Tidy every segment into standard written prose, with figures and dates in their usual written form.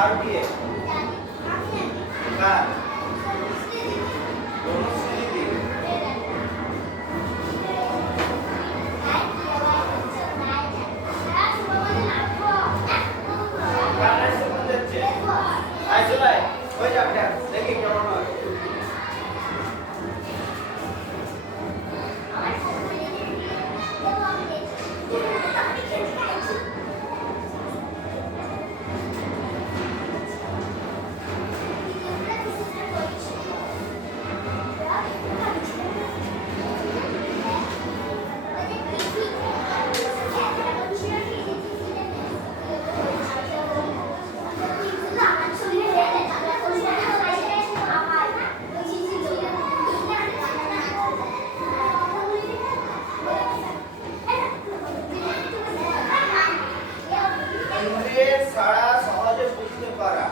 আর দিয়ে কার বনশ্রী দি কার সে কোন যাচ্ছে আই চলাই ওই যাবটা দেখি কেমন হয় ইন্দ্রিয়ের ছাড়া সহজে বুঝতে পারা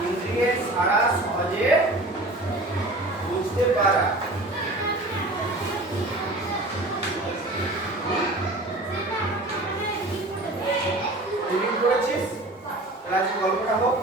ইন্দ্রিয়ের ছাড়া সহজে বুঝতে পারা তুই পড়েছিস তাহলে গল্পটা হোক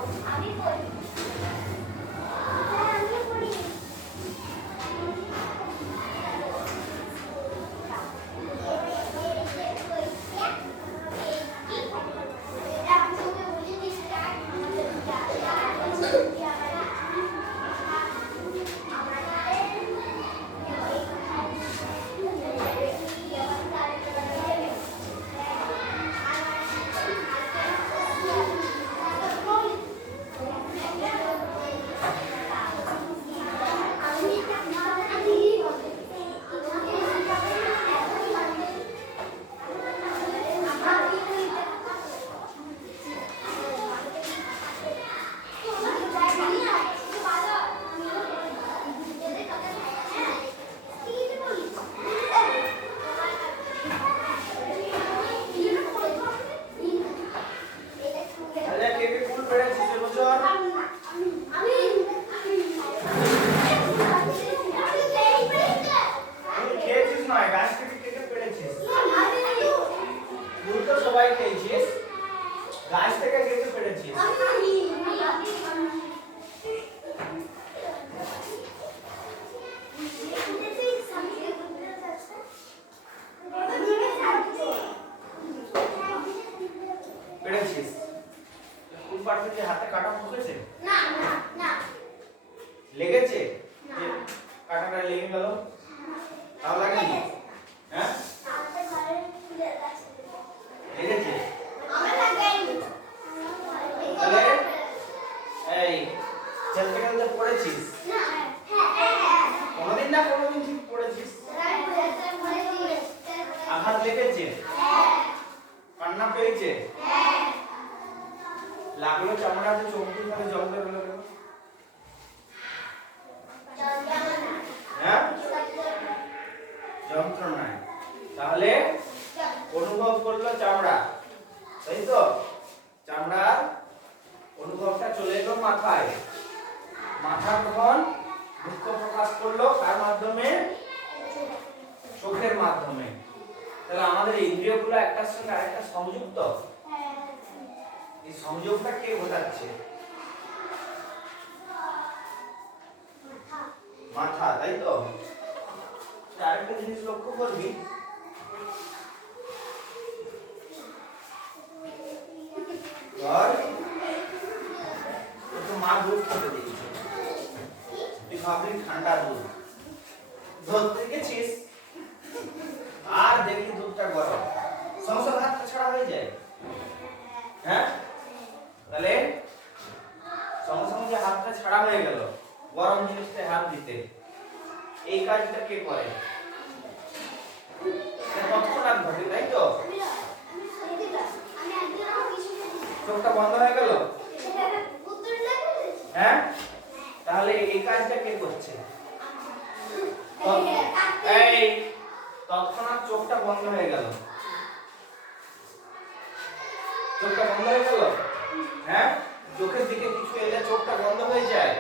গাছ থেকে কেটে পেড়েছিস পেড়েছিস কোন পার্ট থেকে হাতে কাটা ঢুকেছে না না না লেগেছে কাটাটা লেগে গেল তাও লাগেনি হ্যাঁ আমাদের ঘরে ফুলে আছে লেগেছে আমার লাগাইনি তাহলে এই চলতে চলতে পড়েছিস না হ্যাঁ কোনদিন না কোনদিন ঠিক পড়েছিস আঘাত লেগেছে কান্না পেয়েছে লাগলো চামড়াতে চমকি ধরে জল বেরোলো হ্যাঁ যন্ত্রণায় তাহলে অনুভব করলো চামড়া তাই তো চামড়ার অনুভবটা চলে এলো মাথায় মাথা তখন দুঃখ প্রকাশ করলো কার মাধ্যমে চোখের মাধ্যমে তাহলে আমাদের ইন্দ্রিয়গুলো একটার সঙ্গে আরেকটা সংযুক্ত এই সংযোগটা কে ঘটাচ্ছে মাথা তাই তো আরেকটা জিনিস লক্ষ্য করবি মা দুধ খেতে দিয়েছে তুই ভাবলি ঠান্ডা দুধ ধরতে গেছিস আর দেখলি দুধটা গরম সঙ্গে সঙ্গে হাতটা ছাড়া হয়ে যায় হ্যাঁ তাহলে সঙ্গে সঙ্গে যে হাতটা ছাড়া হয়ে গেল গরম জিনিসটা হাত দিতে এই কাজটা কে করে তৎক্ষণাৎ ঘটে তাই তো চোখটা বন্ধ হয়ে গেল হ্যাঁ তাহলে এই কাজটা কে করছে এই তৎক্ষণাৎ চোখটা বন্ধ হয়ে গেল চোখটা বন্ধ হয়ে গেল হ্যাঁ চোখের দিকে কিছু এলে চোখটা বন্ধ হয়ে যায়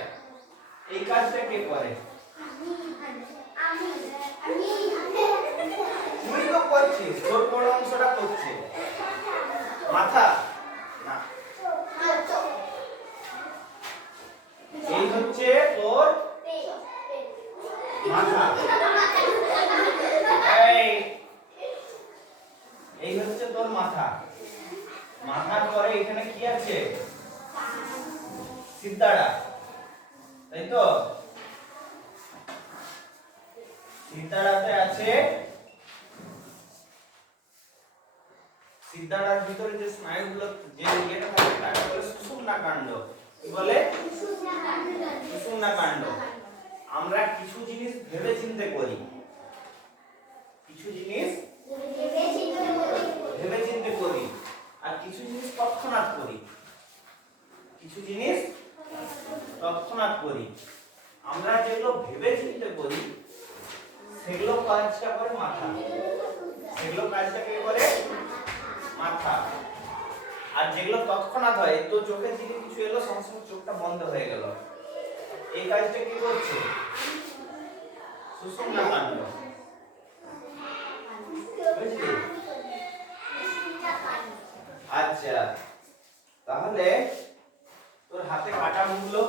এই কাজটা কে করে তুই তো করছিস তোর কোন অংশটা করছে মাথা না এই হচ্ছে তোর মাথা। এই হচ্ছে তোর মাথা। মাথার পরে এখানে কি আছে? সিদ্ধাড়া, তাই তো? সিদ্ধাড়াতে আছে, সিদ্ধাড়ার ভিতরে যে স্নায়ুগুলো যে ইয়েটা থাকে তাকে বলে সুষুম্না কাণ্ড। কি বলে? সুষুম্না কাণ্ড। আমরা কিছু জিনিস ভেবে চিন্তে করি, কিছু জিনিস ভেবে চিন্তে করি, আর কিছু জিনিস তৎক্ষণাৎ করি, কিছু জিনিস তৎক্ষণাৎ করি। আমরা যেগুলো ভেবে চিন্তে করি সেগুলো কাজটা করে মাথা, সেগুলো কাজটা কে করে? মাথা। আর যেগুলো তৎক্ষণাৎ হয়, তো চোখের দিকে কিছু এলো সঙ্গে সঙ্গে চোখটা বন্ধ হয়ে গেল, এই কাজটা কি করছে? সুষুম্না কাণ্ড। বুঝলি? আচ্ছা, তাহলে তোর হাতে কাটা মুড়লো,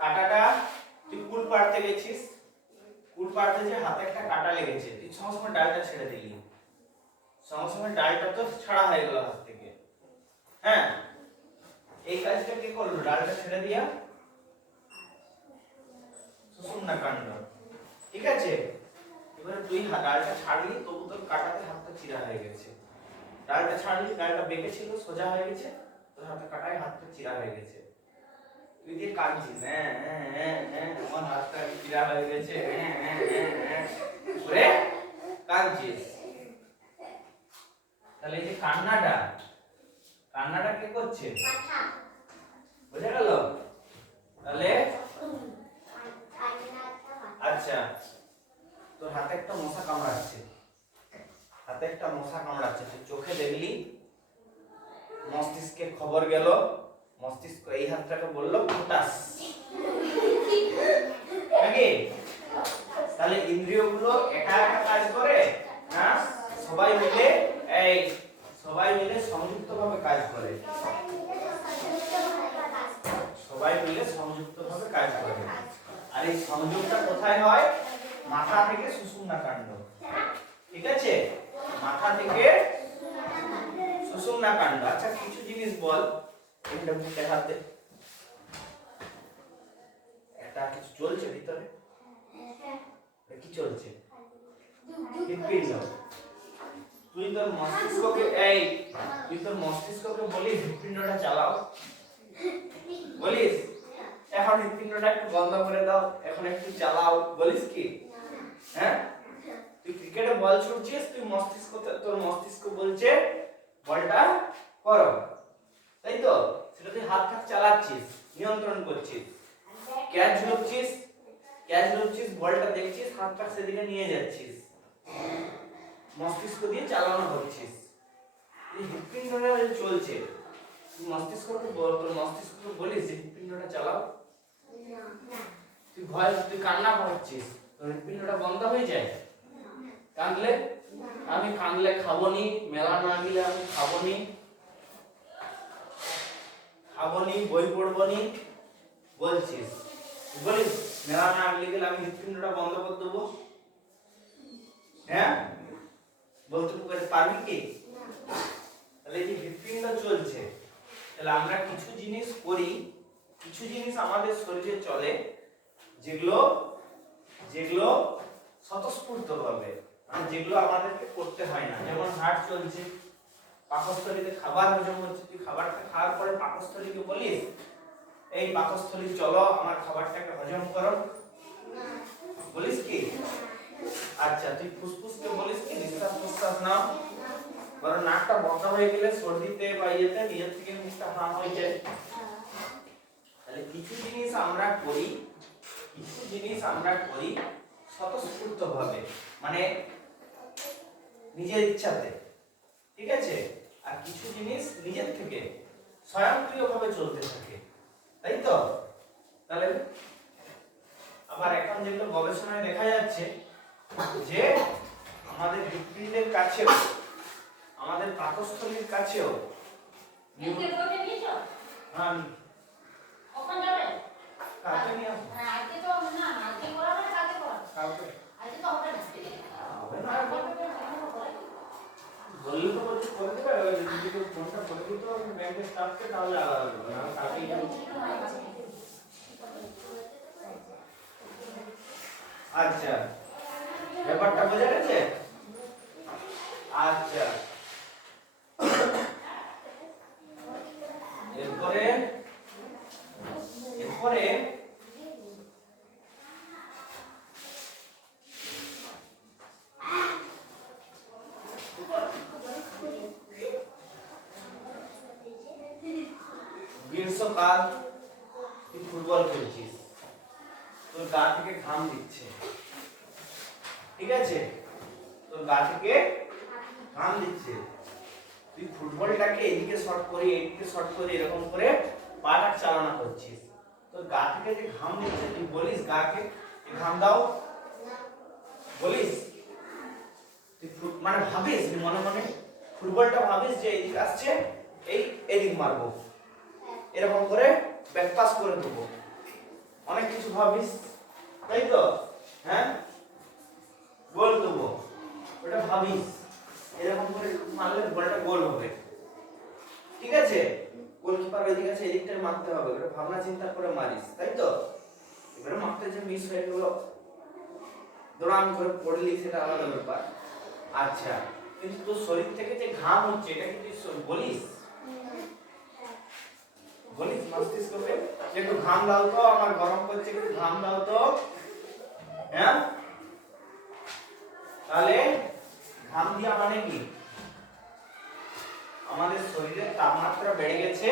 কাটাটা তুই কুল পাড়তে গেছিস, কুল পাড়তে যে হাতে একটা কাটা লেগেছে, তুই সঙ্গে সঙ্গে ডালটা ছেড়ে দিলি, সঙ্গে সঙ্গে ডালটা তো ছাড়া হয়ে গেল হাত থেকে। হ্যাঁ, এই কাজটা কি করলো? ডালটা ছেড়ে দিয়া সুষুম্না কাণ্ড। ঠিক আছে, এবারে তুই ডালটা ছাড়লি, তবু তোর কাটাতে হাতটা চিরা হয়ে গেছে। ডালটা ছাড়লি, ডালটা বেঁকে ছিল, সোজা হয়ে গেছে, তোর হাতে কাটায় হাতটা চিরা হয়ে গেছে। তুই দিয়ে কাঁদছিস, হ্যাঁ হ্যাঁ হ্যাঁ হ্যাঁ আমার হাতটা চিরা হয়ে গেছে, হ্যাঁ হ্যাঁ হ্যাঁ হ্যাঁ করে কাঁদছিস। তাহলে এই যে কান্নাটা, কান্নাটা কে করছে? বুঝা গেল? তাহলে আচ্ছা, তোর হাতে একটা মশা কামড়াচ্ছে, হাতে একটা মশা কামড়াচ্ছে, তুই চোখে দেখলি, মস্তিষ্কে খবর গেল, মস্তিষ্ক এই হাতটাকে বললো পোটাস, নাকি? তাহলে ইন্দ্রিয়গুলো একা একা কাজ করে না, সবাই মিলে, এই সবাই মিলে সংযুক্তভাবে কাজ করে, সবাই মিলে সংযুক্তভাবে কাজ করে। আর এই সংযোগটা কোথায় হয়? মাথা থেকে সুষুম্না কাণ্ড। ঠিক আছে, মাথা থেকে সুষুম্না কাণ্ড। আচ্ছা, কিছু জিনিস বল, এটা বুঝতে হাতে একটা কিছু চলছে ভিতরে, কি চলছে? হৃৎপিণ্ড। তুই তোর মস্তিষ্ককে, এই তুই তোর মস্তিষ্ককে বলিস হৃৎপিণ্ডটা চালাও, বলিস এখন হৃৎপিণ্ডটা একটু বন্ধ করে দাও, এখন একটু চালাও, বলিস কি? হ্যাঁ, তুই ক্রিকেটে বল ছুটছিস, তুই মস্তিষ্ক, তোর মস্তিষ্ক বলছে বলটা করো, তাই তো? সেটা তুই হাত চালাচ্ছিস, নিয়ন্ত্রণ করছিস, ক্যাচ ঝুলছিস, ক্যাচ ধরছিস, বলটা দেখছিস, হাতটা সেদিকে নিয়ে যাচ্ছিস, মস্তিষ্ক দিয়ে চালানো হচ্ছিস। এই হৃৎপিণ্ডটা চলছে, তুই মস্তিষ্ককে বল, তোর মস্তিষ্ককে বলিস যে হৃৎপিণ্ডটা চালাও, তুই ভয়, তুই কান্না করছিস, তোর হৃৎপিণ্ডটা বন্ধ হয়ে যায়? কাঁদলে, আমি কাঁদলে খাবনি, মেলা না গেলে আমি খাবনি, খাবনি, বই পড়বনি বলছিস, বলিস মেলা না গেলে আমি হৃৎপিণ্ডটা বন্ধ করে দেবো? হ্যাঁ, বলতে পারবি কি? তাহলে এই যে হৃৎপিণ্ড চলছে, তাহলে আমরা কিছু জিনিস করি, কিছু জিনিস আমাদের শরীরে চলে যেগুলো যেগুলো স্বতঃস্ফূর্ত ভাবে, মানে যেগুলো আমাদেরকে করতে হয় না। যেমন হার্ট চলছে, পাকস্থলীতে খাবার হজম হচ্ছে, তুই খাবারটা খাওয়ার পরে পাকস্থলীকে বলিস এই পাকস্থলী চলো আমার খাবারটাকে হজম করো, বলিস কি? আচ্ছা, তুই ফুসফুসকে বলিস কি নিঃশ্বাস প্রশ্বাস নাও, বরং নাকটা বন্ধ হয়ে গেলে সর্দিতে বা ইয়েতে নিজের থেকে নিঃশ্বাস না হয়ে যায়। তাহলে কিছু জিনিস আমরা করি, কিছু জিনিস আমরা করি স্বতঃস্ফূর্ত ভাবে, মানে নিজের ইচ্ছাতে, ঠিক আছে? আর কিছু জিনিস নিজের থেকে স্বয়ংক্রিয়ভাবে চলতে থাকে, তাই তো? তাহলে আবার এখন যেগুলো গবেষণায় দেখা যাচ্ছে যে আমাদের হৃৎপিণ্ডের কাছেও, আমাদের পাকস্থলীর কাছেও, হ্যাঁ করে দেবে, যদি কেউ ফোনটা করে দিত ব্যাংকের স্টাফকে তাহলে আলাদা ব্যাপার, না কাকে আচ্ছা ব্যাপারটা বোঝা গেছে। আচ্ছা এরপরে এরপরে গ্রীষ্মকাল তুই ফুটবল খেলছিস, তোর গা থেকে ঘাম দিচ্ছে, ঠিক আছে, তোর গা থেকে ঘাম দিচ্ছে, তুই ফুটবলটাকে এদিকে শট করে এদিকে শট করে এরকম করে পাটা চালনা করছিস, তোর গা থেকে যে ঘাম দিচ্ছে তুই বলিস গাকে ঘাম দাও, বলিস তুই মানে ভাবিস মনে মনে ফুটবলটা ভাবিস যে এদিকে আসছে এই এদিক মারবো, এরকম করে ব্যাকপাস করে দেবো, অনেক কিছু ভাবিস তাই তো, হ্যাঁ গোল দেবো ওটা ভাবিস, এরকম করে মারলে বলটা গোল হবে, ঠিক আছে, গোলকিপার ওইদিকে আছে এদিকটা মারতে হবে, এটা ভাবনা চিন্তা করে মারিস তাই তো, এবারে মারতে যে মিস হয়ে গেল দৌড়ান করে পড়লি সেটা আলাদা ব্যাপার। আচ্ছা কিন্তু তোর শরীর থেকে যে ঘাম হচ্ছে এটা কি তুই বলিস, বলিস মস্তিষ্ককে যে একটু ঘাম দাও তো, আমার গরম করছে একটু ঘাম দাও তো, হ্যাঁ তাহলে ঘাম দিয়া মানে কি আমাদের শরীরের তাপমাত্রা বেড়ে গেছে,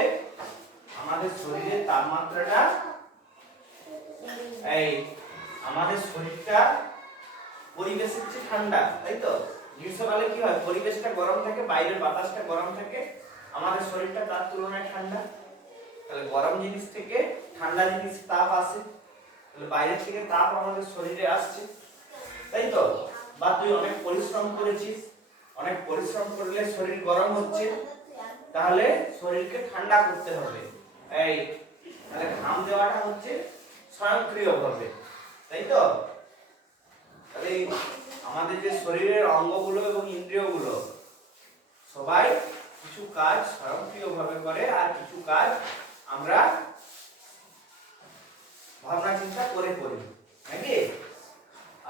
আমাদের শরীরের তাপমাত্রাটা এই আমাদের শরীরটা পরিবেশের চেয়ে ঠান্ডা তাই তো, গ্রীষ্মকালে কি হয় পরিবেশটা গরম থাকে, বাইরের বাতাসটা গরম থাকে, আমাদের শরীরটা তার তুলনায় ঠান্ডা, তাহলে গরম জিনিস থেকে ঠান্ডা জিনিস তাপ আসে, তাহলে বাইরে থেকে তাপ আমাদের শরীরে আসছে তাই তো, বা তুই অনেক পরিশ্রম করেছিস, অনেক পরিশ্রম করলে শরীর গরম হচ্ছে, তাহলে শরীরকে ঠান্ডা করতে হবে, এই তাহলে ঘাম দেওয়াটা হচ্ছে স্বয়ংক্রিয়ভাবে তাই তো, তাহলে আমাদের যে শরীরের অঙ্গগুলো এবং ইন্দ্রিয়গুলো সবাই কিছু কাজ স্বয়ংক্রিয়ভাবে করে আর কিছু কাজ আমরা ভাবনা চিন্তা করে করি নাকি।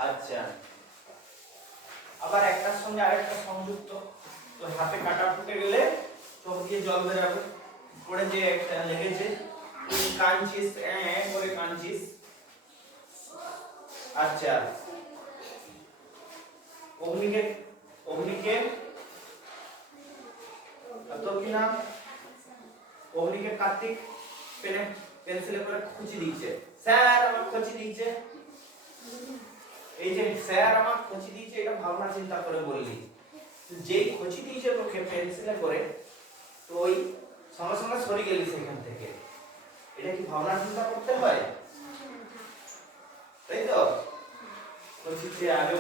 আচ্ছা আবার একটার সঙ্গে আরেকটা সংযুক্ত, তো হাতে কাটা ফুটে গেলে চোখ দিয়ে জল বেরাবে, পড়ে যে একটা লেগেছে তুই কাঁদছিস করে কাঁদছিস। আচ্ছা অগ্নিকে অগ্নিকে তোর কি নাম, অগ্নিকে কার্তিক পেনে পেন্সিলে করে খুঁচি দিয়েছে, স্যার আমার খুঁচি দিয়েছে, এই যে স্যার আমার খুঁচি দিয়েছে এটা ভাবনা চিন্তা করে বললি, যেই খুঁচি দিয়েছে তোকে পেন্সিলে করে তো ওই সঙ্গে সঙ্গে সরে গেলি সেখান থেকে, এটা কি ভাবনা চিন্তা করতে হয় তাই তো, খুঁচিতে আগে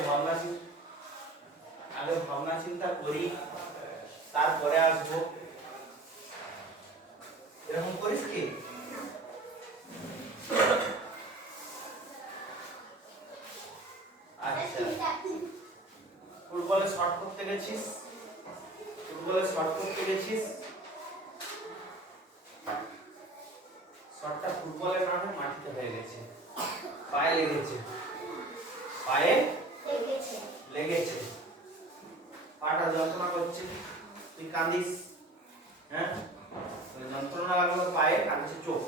ভাবনা চিন্তা করি তারপরে আসবো, এরকম করিস কি। আচ্ছা ফুটবলে শট করতে গেছিস, শটটা ফুটবলের নামে মাটিতে হয়ে গেছে, পায়ে লেগেছে, পাটা যন্ত্রণা করছে, তুই কাঁদিস, হ্যাঁ যন্ত্রণা লাগলো পায়ে, কাঁদছে চোখ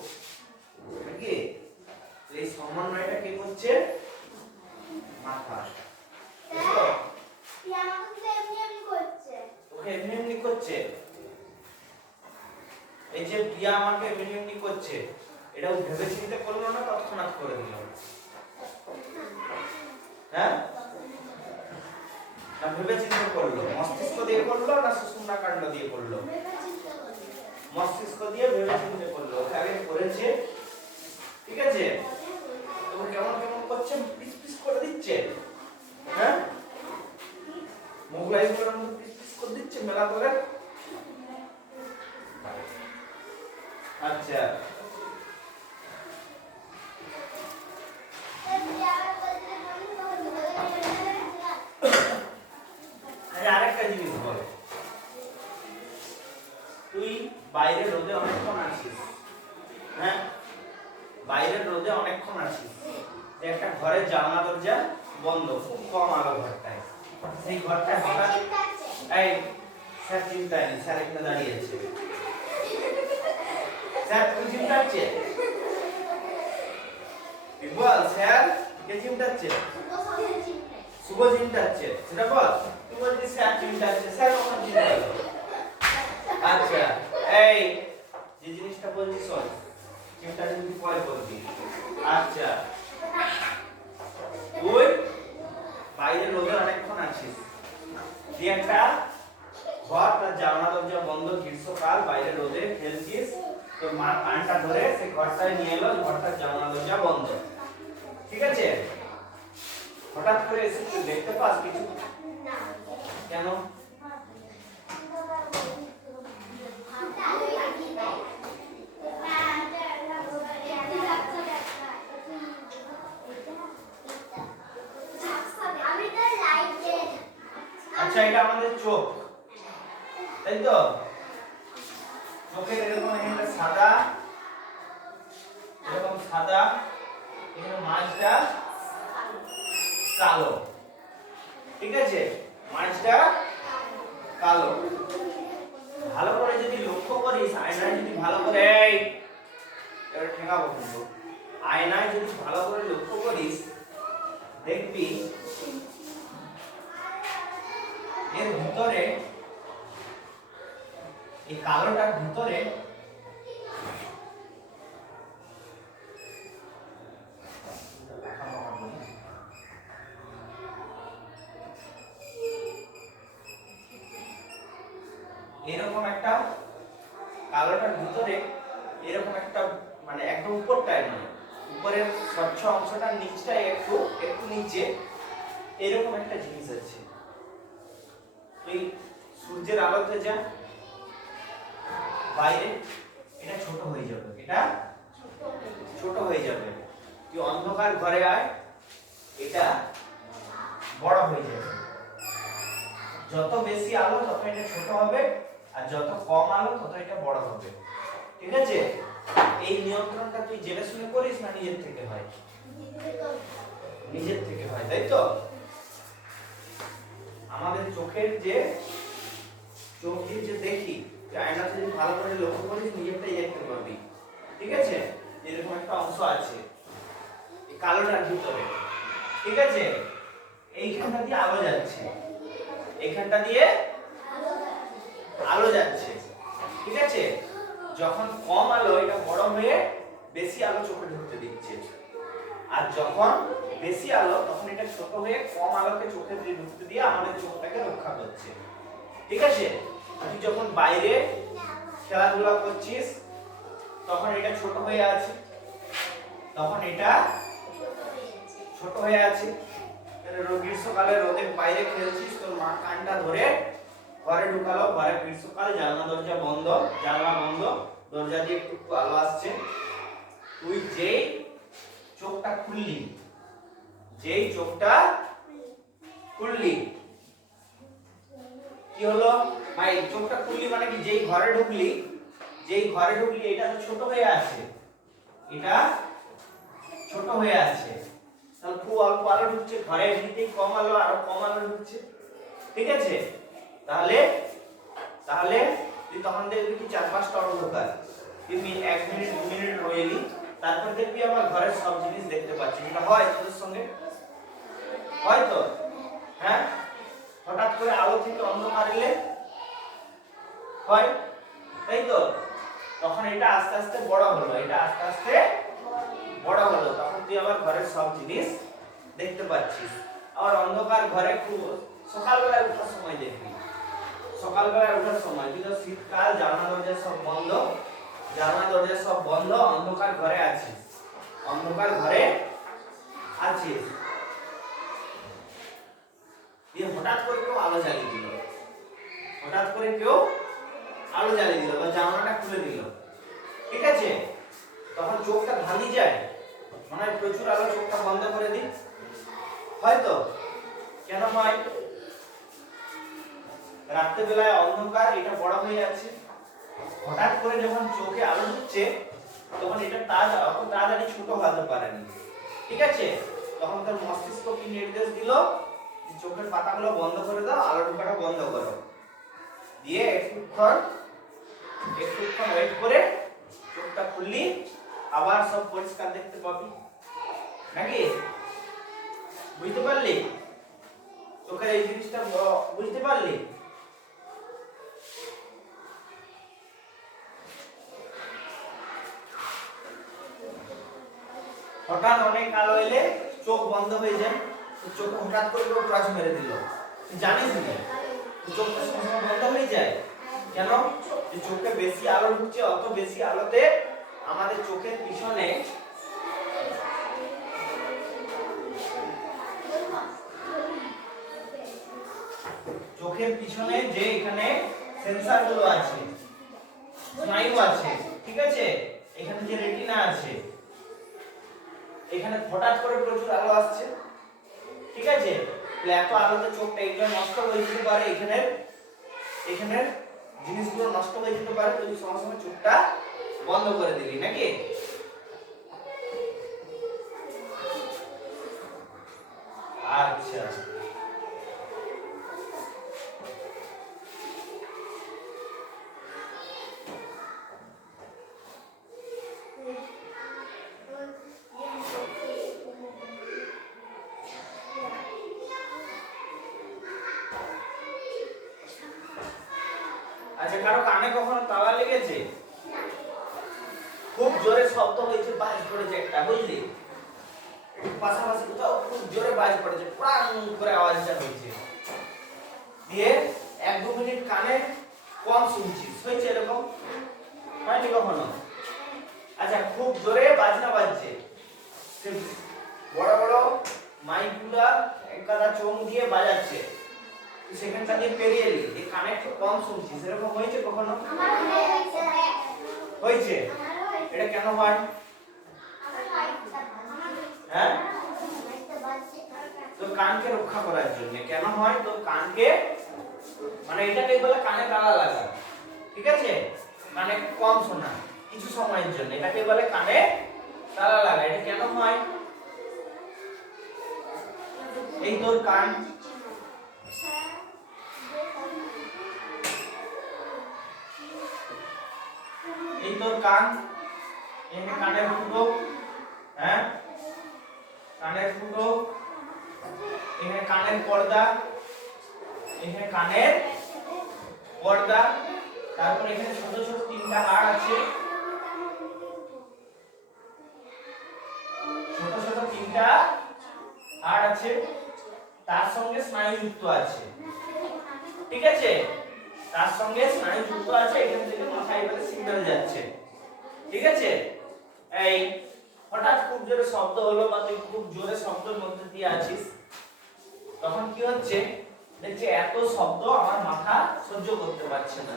নাকি, এই সমন্বয়টা কি করছে মাথা, ওকে এমনি করছে, এই যে প্রিয়া আমাকে এমনি করছে এটাও ভেবে চিন্তে করলো না তৎক্ষণাৎ করে দিল, হ্যাঁ না ভেবে চিন্তে করলো, মস্তিষ্ক দিয়ে করলো না সুষুম্না কাণ্ড দিয়ে করলো, মস্তিষ্ক দিয়ে ভেবে চিন্তে করলো, আগে করেছে ঠিক আছে, তখন কেমন কেমন করছে পিস পিস করে দিচ্ছে, হ্যাঁ মোগলাই করে পিস পিস করে দিচ্ছে মেলা করে। আচ্ছা আরেকটা জিনিস বল, বাইরের রোদে অনেকক্ষণ আছিস, একটা ঘরের জানলা দরজা বন্ধ, খুব কম আলো ঘরটায়, সেই ঘরটায় হঠাৎ এই স্যার চিন্তায় নেই, স্যার এখানে দাঁড়িয়ে আছে। স্যার তুই চিন্তাচ্ছে? বল স্যার কে চিন্তাচ্ছে? শুভ চিন্তাচ্ছে, সেটা বল। তুই বলছিস স্যার চিন্তাচ্ছে, স্যার কখন চিন্তা হলো? আচ্ছা এই যে জিনিসটা বলছিস শোন, চিন্তাটা কিন্তু পরে বলবি। আচ্ছা তুই বাইরে রোদে অনেকক্ষণ আছিস, দিয়ে একটা ঘর তার জানলা দরজা বন্ধ, গ্রীষ্মকাল, বাইরে রোদে খেলছিস, তোর মা কানটা ধরে সেই ঘরটায় নিয়ে এলো, ঘরটার জানলা দরজা বন্ধ, ঠিক আছে? হঠাৎ করে এসে তুই দেখতে পাস কিছু? কেন? আচ্ছা এটা আমাদের চোখ, তাই তো? চোখের এরকম এখানে সাদা, এরকম সাদা, এখানে মাঝটা কালো, ঠিক আছে? মাঝটা কালো। ভালো করে যদি লক্ষ্য করিস, আয়নায় যদি ভালো করে এবার ঠেকাবো কিন্তু, আয়নায় যদি ভালো করে লক্ষ্য করিস দেখবি এর ভিতরে, এই কালোটার ভিতরে এরকম একটা, কালোটার ভিতরে এরকম একটা, মানে একদম উপরটায় নয়, উপরের স্বচ্ছ অংশটার নিচটায় একটু একটু নিচে এরকম একটা জিনিস আছে। তুই সূর্যের আলোতে যা বাইরে, এটা ছোট হয়ে যাবে, এটা ছোট হয়ে যাবে। তুই অন্ধকার ঘরে আয়, এটা বড় হয়ে যাবে। যত বেশি আলো তত এটা ছোট হবে, আর যত কম আলো তত এটা বড় হবে, ঠিক আছে? এই নিয়ন্ত্রণটা তুই জেনে শুনে করিস না নিজের থেকে হয়? নিজের থেকে হয়, তাই তো? আমাদের চোখের যে চোখ দিয়ে যে দেখি, আয়নাতে যদি ভালো করে লক্ষ্য করিস নিজেরটাই দেখতে পাবি, ঠিক আছে? এরকম একটা অংশ আছে এই কালোটার ভিতরে, ঠিক আছে? এইখানটা দিয়ে আলো যাচ্ছে, এইখানটা দিয়ে আলো যাচ্ছে, ঠিক আছে? যখন কম আলো এটা বড় হয়ে বেশি আলো চোখে ঢুকতে দিচ্ছে, আর যখন বেশি আলো তখন এটা ছোট হয়ে কম আলোকে চোখে ঢুকতে দিয়ে আমাদের চোখটাকে রক্ষা করছে, ঠিক আছে? তুই যখন বাইরে খেলাধুলা করছিস তখন এটা ছোট হয়ে আছে, তখন এটা ছোট হয়ে আছে। গ্রীষ্মকালে রোদে বাইরে খেলছিস, তোর মা কানটা ধরে ঘরে ঢুকালো, ঘরে গ্রীষ্মকাল, জানলা দরজা বন্ধ, জানলা বন্ধ, দরজা দিয়ে একটু আলো আসছে। তুই যেই চোখটা খুললি, যেই চোখটা খুললি কি হলো? ভাই চোখটা খুললি মানে কি, যেই ঘরে ঢুকলি, যেই ঘরে ঢুকলি এটা তো ছোট হয়ে আছে, এটা ছোট হয়ে আছে, তাহলে খুব অল্প আলো ঢুকছে ঘরে, এমনিতেই কম আলো, আরো কম আলো ঢুকছে, ঠিক আছে? তাহলে তাহলে তুই তখন দেখবি কি 4-5টা অন্ধকার, তুই 1 মিনিট 2 মিনিট রইলি, তারপর দেখবি আবার ঘরের সব জিনিস দেখতে পাচ্ছি। এটা হয় তোদের সঙ্গে? হয় তো? হ্যাঁ, হঠাৎ করে আলো থেকে অন্ধকার এলে হয়, তাই তো? তখন এটা আস্তে আস্তে বড় হলো, এটা আস্তে আস্তে বড় হলো, তখন তুই আবার ঘরের সব জিনিস দেখতে পাচ্ছিস। আবার অন্ধকার ঘরে খুব সকালবেলায় ওঠার সময় দেখবি, সকালবেলায় ওঠার সময় তুই তো শীতকাল, জানলা দরজা সব বন্ধ, জানলা দরজা সব বন্ধ, অন্ধকার ঘরে আছিস, অন্ধকার ঘরে আছিস, দিয়ে হঠাৎ করে কেউ আলো জ্বালিয়ে দিল, হঠাৎ করে কেউ আলো জ্বালিয়ে দিল বা জানলাটা খুলে দিল, ঠিক আছে? তখন চোখটা ধাঁধি যায়, মনে হয় প্রচুর আলো, চোখটা বন্ধ করে দিই, হয়তো? কেন হয়? রাত্রেবেলায় অন্ধকার, এটা বড় হয়ে আছে, হঠাৎ করে যখন চোখে আলো ঢুকছে তখন এটা অত তাড়াতাড়ি ছোট হতে পারেনি। ঠিক আছে, তখন তোর মস্তিষ্ক কি নির্দেশ দিল যে চোখের পাতাগুলো বন্ধ করে দাও, আলো ঢোকাটা বন্ধ করো, দিয়ে একটুক্ষণ ওয়েট করে চোখটা খুললি আবার সব পরিষ্কার দেখতে পাবি নাকি? বুঝতে পারলি? চোখের এই জিনিসটা বুঝতে পারলি? হঠাৎ অনেক আলো এলে চোখ বন্ধ হয়ে যায়, চোখে হঠাৎ করে কেউ টর্চ মেরে দিল, তুই জানিস না? চোখটা সবসময় বন্ধ হয়ে যায় কেন? যে চোখে বেশি আলো ঢুকছে, অত বেশি আলোতে আমাদের চোখের পিছনে যে এখানে সেন্সর গুলো আছে, স্নায়ু আছে, ঠিক আছে, এখানে যে রেটিনা আছে, এখানে হঠাৎ করে প্রচুর আলো আসছে, ঠিক আছে, এত আলোতে চোখটা একদম নষ্ট হয়ে যেতে পারে, এখানের জিনিসগুলো নষ্ট হয়ে যেতে পারে, তুই সঙ্গে সঙ্গে চোখটা বন্ধ করে দিবি নাকি? আচ্ছা, আচ্ছা, কারো কানে কখনো তালা লেগেছে? খুব জোরে শব্দ হয়েছে, বাজ পড়েছে একটা, বুঝলি? পাশাপাশি কোথাও খুব জোরে বাজ পড়েছে, প্রাং করে আওয়াজটা হয়েছে, দিয়ে 1-2 মিনিট কানে কম শুনছিস, হয়েছে এরকম? হয়নি কখনো? আচ্ছা, খুব জোরে বাজনা বাজছে, বড় বড় মাইকগুলা একগাদা চোং দিয়ে বাজাচ্ছে, তুই সেখানটা দিয়ে পেরিয়ে এলি, এই কানে একটু কম শুনছিস, এরকম হয়েছে কখনো? হয়েছে? এটা কেন হয়? হ্যাঁ, তো কানকে রক্ষা করার জন্য। কেন হয়? তো কানকে, মানে এটাকে বলে কানে তালা লাগা, ঠিক আছে, কানে কম শোনা কিছু সময়ের জন্য, এটাকে বলে কানে তালা লাগা। এটা কেন হয়? এই তোর কান, এই তোর কান, এখানে কানের ফুটো, হ্যাঁ, কানের ফুটো, এখানে কানের পর্দা, এখানে কানের পর্দা, তারপর এখানে ছোট ছোট 3টা হাড় আছে, ছোট ছোট 3টা হাড় আছে, তার সঙ্গে স্নায়ু যুক্ত আছে, ঠিক আছে, তার সঙ্গে স্নায়ু যুক্ত আছে, এখান থেকে মাথায় এবারে সিগন্যাল যাচ্ছে, ঠিক আছে। এই হঠাৎ খুব জোরে শব্দ হলো বা তুই খুব জোরে শব্দের মধ্যে দিয়ে আছিস, তখন কি হচ্ছে, দেখছি এত শব্দ আমার মাথা সহ্য করতে পারছে না,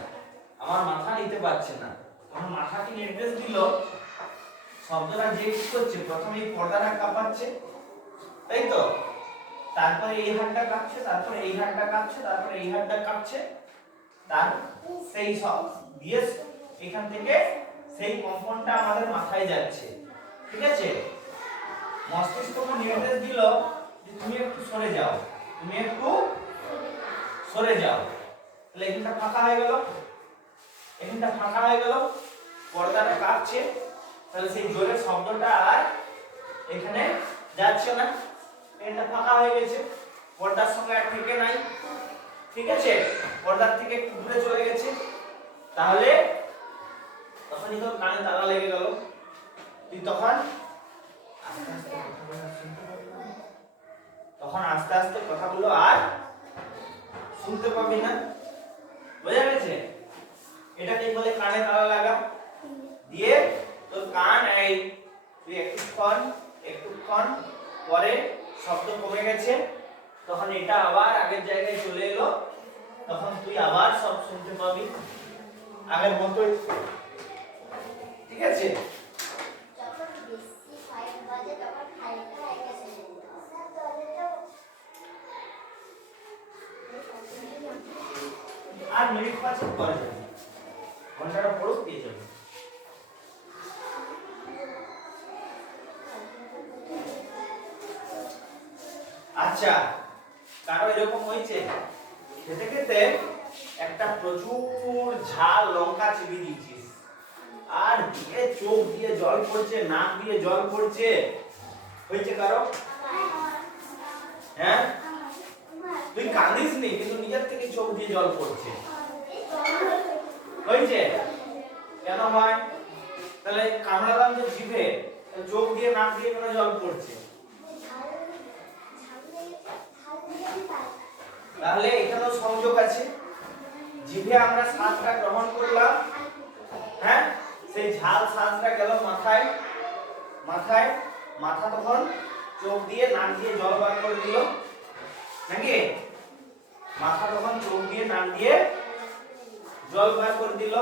আমার মাথা নিতে পারছে না, তখন মাথা কি নির্দেশ দিল, শব্দটা যে কি করছে, প্রথমে এই পর্দাটা কাঁপাচ্ছে, তাই তো, তারপরে এই হাড়টা কাঁপছে, তারপরে এই হাড়টা কাঁপছে, তারপরে এই হাড়টা কাঁপছে, তার সেই সব দিয়ে এখান থেকে সেই কম্পনটা আমাদের মাথায় যাচ্ছে, ঠিক আছে। মস্তিষ্ককে নির্দেশ দিল যে তুমি একটু সরে যাও, তুমি একটু সরে যাও, তাহলে এখানটা ফাঁকা হয়ে গেল, এখানটা ফাঁকা হয়ে গেল, পর্দাটা কাঁপছে, তাহলে সেই জোরের শব্দটা আর এখানে যাচ্ছে না, এটা ফাঁকা হয়ে গেছে, পর্দার সঙ্গে আর থেকে নাই, ঠিক আছে, পর্দার থেকে একটু দূরে চলে গেছে, তাহলে তখনই তোর কানে তালা লেগে গেল, তুই তখন আস্তে আস্তে কথাগুলো আর শুনতে পাবি না, বোঝা গেছে? এটাকেই বলে কানে তালা লাগা। দিয়ে তোর কান, এই তুই একটুক্ষণ পরে শব্দ কমে গেছে, তখন এটা আবার আগের জায়গায় চলে এলো, তখন তুই আবার সব শুনতে পাবি আগের মতোই, ঠিক আছে। আর মিনিট 5 পরে যাবে, ঘন্টাটা পড়ুক দিয়ে যাবে। আচ্ছা, কারো এরকম হয়েছে খেতে খেতে একটা প্রচুর ঝাল লঙ্কা চিবিয়ে দিয়েছিস, আর দিয়ে চোখ দিয়ে জল পড়ছে, নাক দিয়ে জল পড়ছে, হয়েছে কারো? হ্যাঁ, তুই কাঁদিস নি কিন্তু নিজের থেকে চোখ দিয়ে জল পড়ছে, হয়েছে? কেন হয়? তাহলে কামড়ালাম তো জিভে, চোখ দিয়ে নাক দিয়ে কেন জল পড়ছে? তাহলে এখানেও সংযোগ আছে, জিভে আমরা স্বাদটা গ্রহণ করলাম, হ্যাঁ, সেই ঝাল স্বাদটা গেল মাথায়, মাথায় মাথা তখন চোখ দিয়ে নাক দিয়ে জল বার করে দিল, নাকি? মাথা তখন চোখ দিয়ে নাক দিয়ে জল বার করে দিল।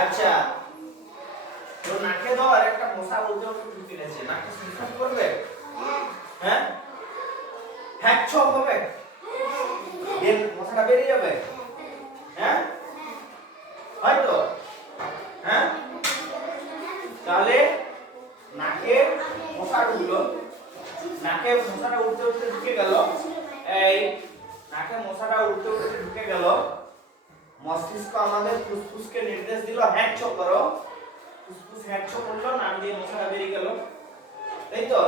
আচ্ছা, তো নাকে ধর একটা মশা উল্টে উল্টে ঢুকে গেছে, নাকে সুইসান করবে? হ্যাঁ, হ্যাকছ হবে, এর মশাটা বেরিয়ে যাবে, হ্যাঁ, হয়তো, হ্যাঁ। তাহলে নাকে মশা ঢুকলো, নাকে মশাটা উঠতে উঠতে ঢুকে গেল, এই নাকে মশাটা উঠতে উঠতে ঢুকে গেল, মস্তিষ্ক আমাদের ফুসফুসকে নির্দেশ দিল হ্যাকছ করো, ফুসফুস হ্যাকছ করলো, নাক দিয়ে মশাটা বেরিয়ে গেল, তাই তো?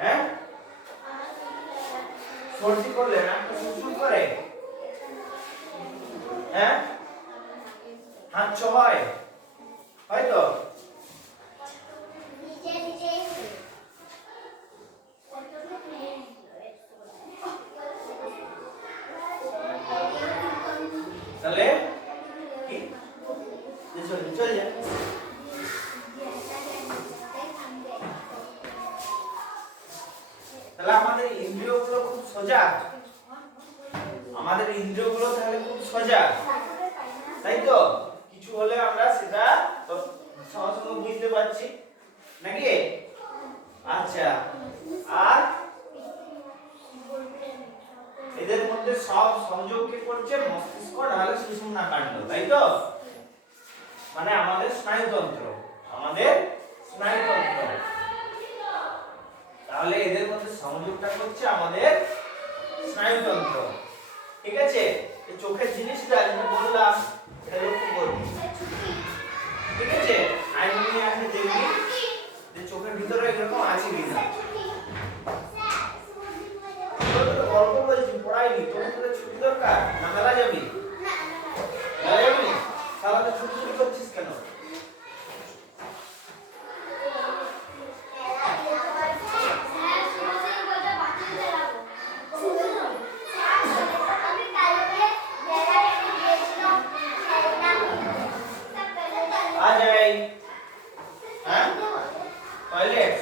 হ্যাঁ, সর্দি করলে নাকটা সুসুর করে, হ্যাঁ, হাঁচছ হয়, হয়তো? তাহলে কি চল যা, তাহলে আমাদের ইন্দ্রিয়গুলো খুব সজাগ, আমাদের ইন্দ্রিয়গুলো তাহলে খুব সজাগ, তাই তো? কিছু হলে আমরা সেটা সঙ্গে সঙ্গে বুঝতে পারছি, নাকি? আচ্ছা, আর এদের মধ্যে সব সংযোগ কে করছে? মস্তিষ্ক নাহলে সুষুম্না কাণ্ড, তাই তো? মানে আমাদের স্নায়ুতন্ত্র, আমাদের স্নায়ুতন্ত্র। তাহলে এদের মধ্যে সংযোগটা করছে আমাদের স্নায়ুতন্ত্র, ঠিক আছে? এই চোখের জিনিসটা যেটা বললাম এটা লক্ষ্য করবি, ঠিক আছে? আইন নিয়ে আসলে দেখবি যে চোখের ভিতরে এরকম আছে কিনা। গল্প বলছি, পড়াইনি, তোর ছুটি দরকার না? মেলা যাবি? মেলা যাবি? তাহলে ছুটি করছিস কেন?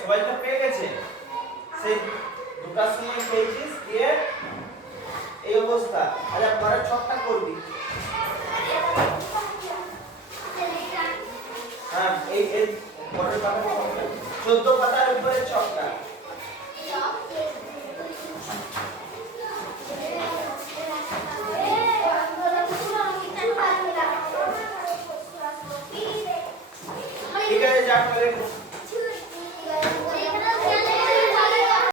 সবাই তো পেয়ে গেছে, সেই দুটার সময় পেয়েছিস, দিয়ে এই অবস্থা। আচ্ছা, পরের ছকটা করবি, হ্যাঁ, এই পরের পাতার ছকটা 14 পাতার উপরে ছকটা। ঠিক আছে, যা করে